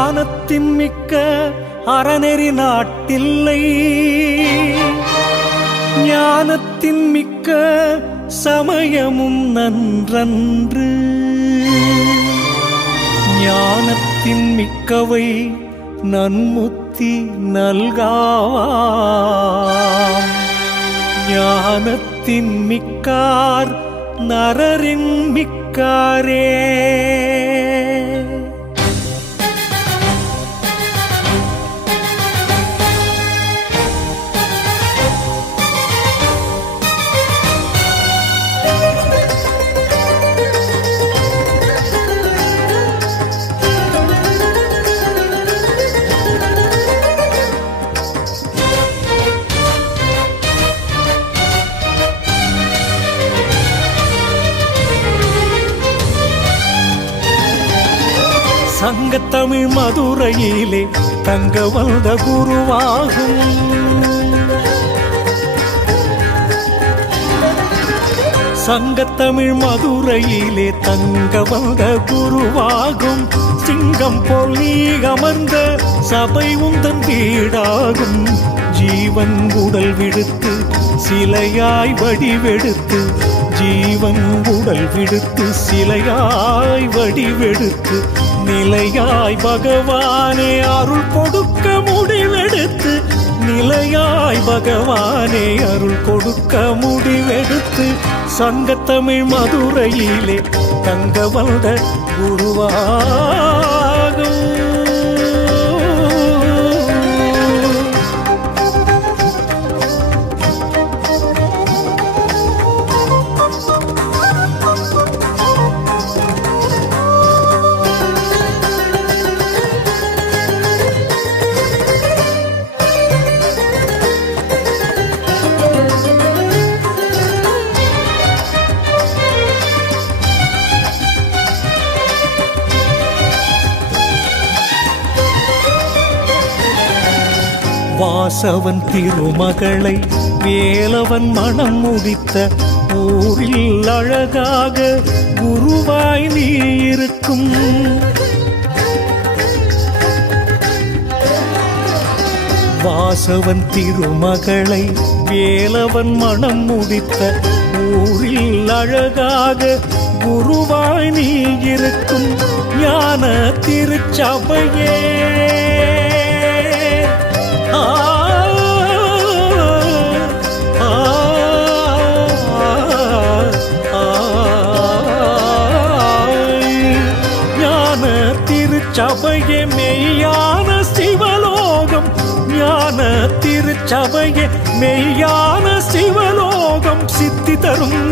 ஞானத்தின் மிக்க அறநெறி நாட்டில்லை, ஞானத்தின் மிக்க சமயமும் நன்றன்று. ஞானத்தின் மிக்கவை நன்முத்தி நல்காவாம், ஞானத்தின் மிக்கார் நரரின் மிக்காரே. சங்கத்தமிழ் மதுரையிலே தங்க வந்த குருவாகும், சங்கத்தமிழ் மதுரையிலே தங்க வந்த குருவாகும். சிங்கம் போல் நீ அமர்ந்த சபை உந்தன் வீடாகும். ஜீவன் உடல் விடுத்து சிலையாய் வடிவெடுத்து, ஜீவன் உடல் விடுத்து சிலையாய் வடிவெடுத்து, நிலையாய் பகவானே அருள் கொடுக்க முடிவெடுத்து, நிலையாய் பகவானே அருள் கொடுக்க முடிவெடுத்து, சங்கத்தமிழ் மதுரையிலே தங்க வந்த குருவாகும். வாசவன் திருமகளை வேலவன் மனம் முடித்த ஊரில் அழகாக குருவாய் நீ இருக்கும். வாசவன் திருமகளை வேலவன் மனம் முடித்த ஊரில் அழகாக குருவாய் நீ இருக்கும். ஞான திருச்சபையே ஞான திருச்சபையே மெய்யான சிவலோகம், ஞான திருச்சபையே மெய்யான சிவலோகம். சித்தி தரும்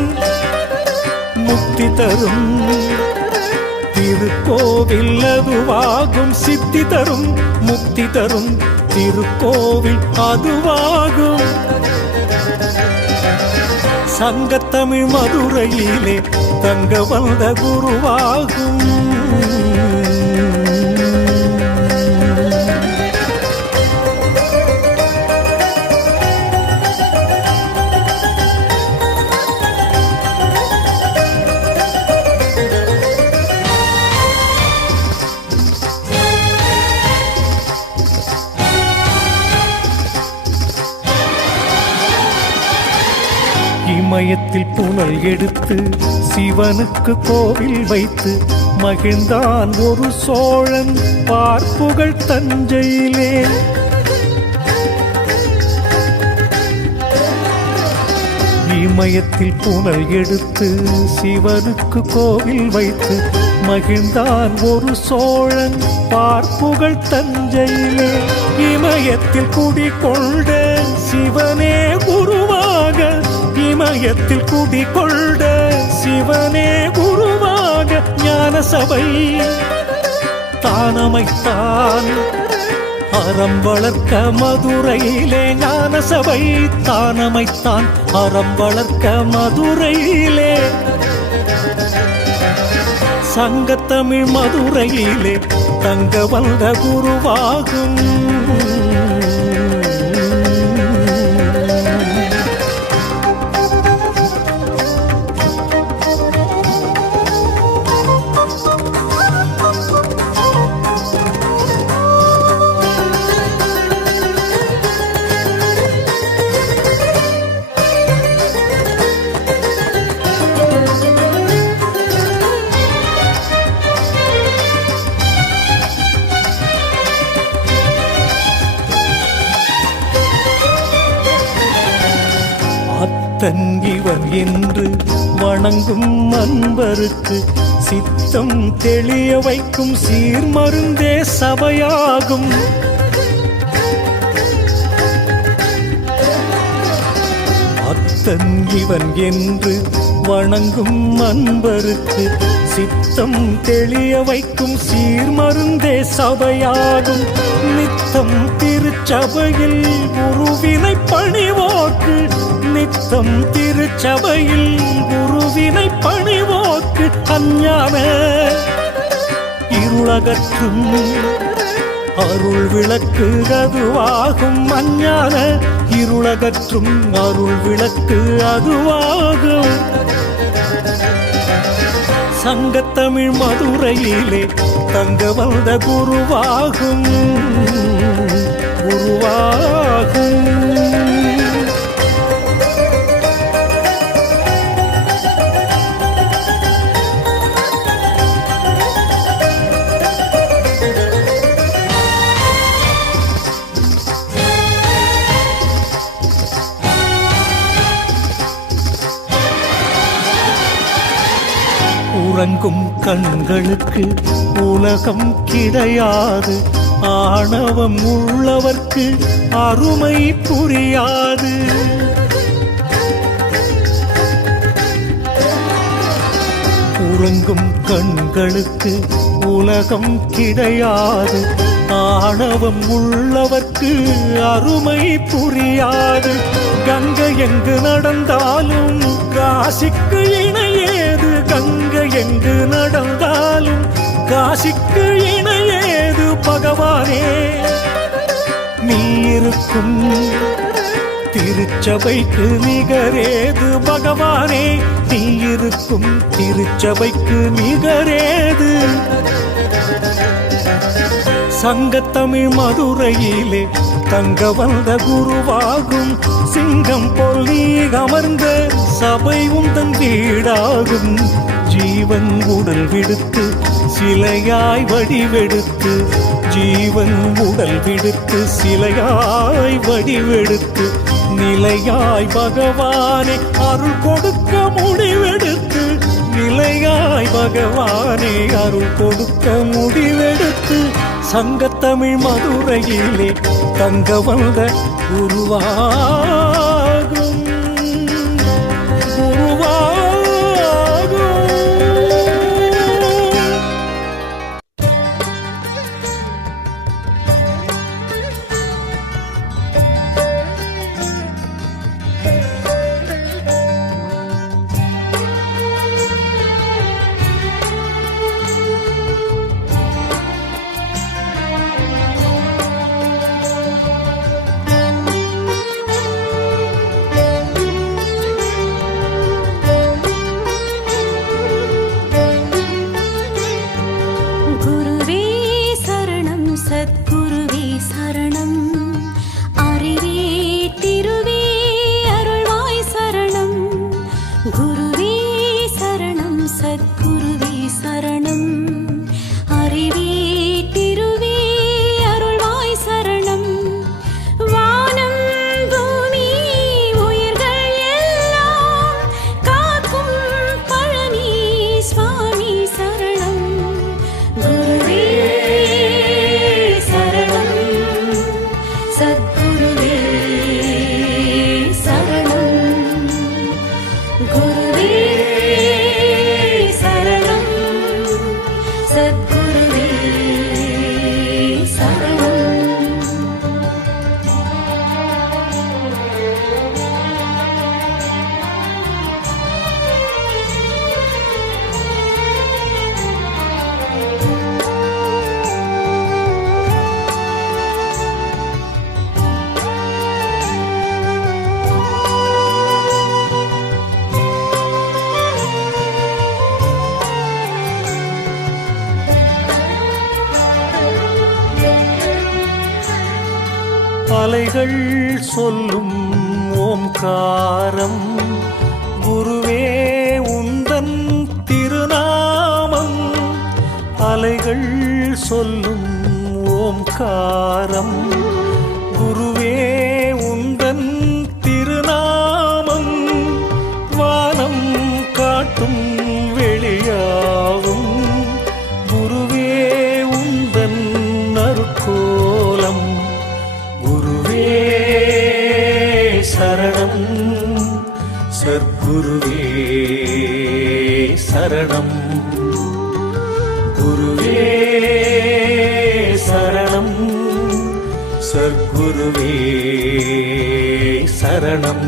முக்தி தரும் திருக்கோவில் அதுவாகும், சித்தி தரும் முக்தி தரும் திருக்கோவில் அதுவாகும். சங்கத்தமிழ் மதுரையிலே தங்க வந்த குருவாகும். இமயத்தில் புனல் எடுத்து சிவனுக்கு கோவில் வைத்து மகிழ்ந்தான் ஒரு சோழன் பார்ப்புகள் தஞ்சையிலே. இமயத்தில் புனல் எடுத்து சிவனுக்கு கோவில் வைத்து மகிழ்ந்தான் ஒரு சோழன் பார்ப்புகள் தஞ்சையிலே. இமயத்தில் குடிகொண்ட சிவனே குருவாக, இமயத்தில் குடிகொண்ட சிவனே குருவாக ஞான சபை தானமைத்தான் அறம் வளர்க்க மதுரையிலே. ஞான சபை தானமைத்தான் அறம் வளர்க்க மதுரையிலே. சங்கத்தமிழ் மதுரையிலே தங்க வந்த குருவாகும். அத்தன் இவன் என்று வணங்கும் அன்பருக்கு சித்தம் தெளிய வைக்கும் சீர்மருந்தே சபையாகும். அத்தன் இவன் என்று வணங்கும் அன்பருக்கு சித்தம் தெளிய வைக்கும் சீர்மருந்தே சபையாகும். நித்தம் திருச்சபையில் குருவினை பணிவோர்க்கு, நித்தம் திருச்சபையில் குருவினை பணிவோர்க்கு அஞ்ஞான இருளகற்றும் அருள் விளக்கு அதுவாகும். அஞ்ஞான இருளகற்றும் அருள் விளக்கு அதுவாகும். சங்கத்தமிழ் மதுரையிலே தங்க வந்த குருவாகும், குருவாகும். உறங்கும் கண்களுக்கு உலகம் கிடையாது, ஆணவம் உள்ளவர்க்கு அருமை புரியாது. உறங்கும் கண்களுக்கு உலகம் கிடையாது, ஆணவம் உள்ளவர்க்கு அருமை புரியாது. கங்கை எங்கு நடந்தாலும் காசிக்கு இணையேது, கங்கை எங்கு நடந்தாலும் காசிக்கு இணையேது. பகவானே நீ இருக்கும் திருச்சபைக்கு நிகரேது, பகவானே நீ இருக்கும் திருச்சபைக்கு நிகரேது. சங்கத்தமிழ் மதுரையிலே தங்க வந்த குருவாகும். சிங்கம் போல் நீ அமர்ந்த சபை உந்தன் வீடாகும். ஜீவன் உடல் விடுத்து சிலையாய் வடிவெடுத்து, ஜீவன் உடல் விடுத்து சிலையாய் வடிவெடுத்து, நிலையாய் பகவானே அருள் கொடுக்க முடிவெடுத்து, நிலையாய் பகவானே அருள் கொடுக்க முடிவெடுத்து. சங்கத்தமிழ் மதுரையிலே தங்க வந்த குருவாகும், குருவாகும். அலைகள் சொல்லும் ஓம்காரம், குருவே உந்தன் திருநாமம். அலைகள் சொல்லும் ஓம்காரம், குருவே உந்தன் திருநாமம். சத்குருவே சரணம், குருவே சரணம், சத்குருவே சரணம்.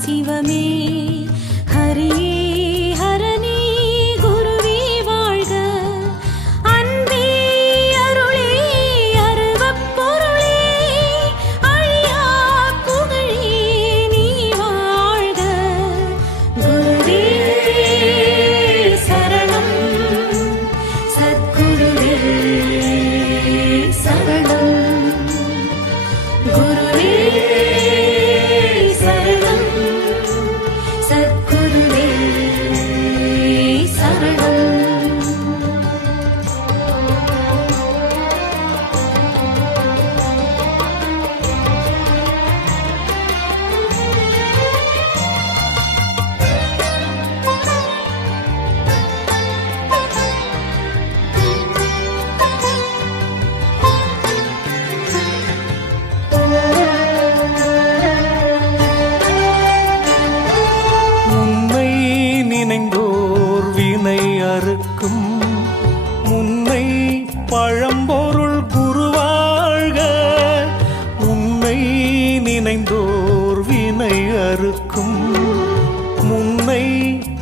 சிவமே ஹரியே ஹரணி குருவே வாழ்க. அன்பே அருளே அருவப் பொருளே அழியா புகழே நீ வாழ்க. குருவே சரணம், சத்குருவே சரணம், குருவே நினைந்தோர் வினை அறுக்கும் முன்னை பழம்பொருள் குருவாழ்க. உன்னை நினைந்தோர் வினை அறுக்கும் முன்னை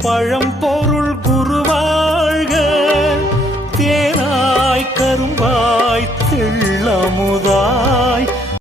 பழம்பொருள் குருவாழ்க. தேனாய் கரும்பாய் தெள்ளமுதா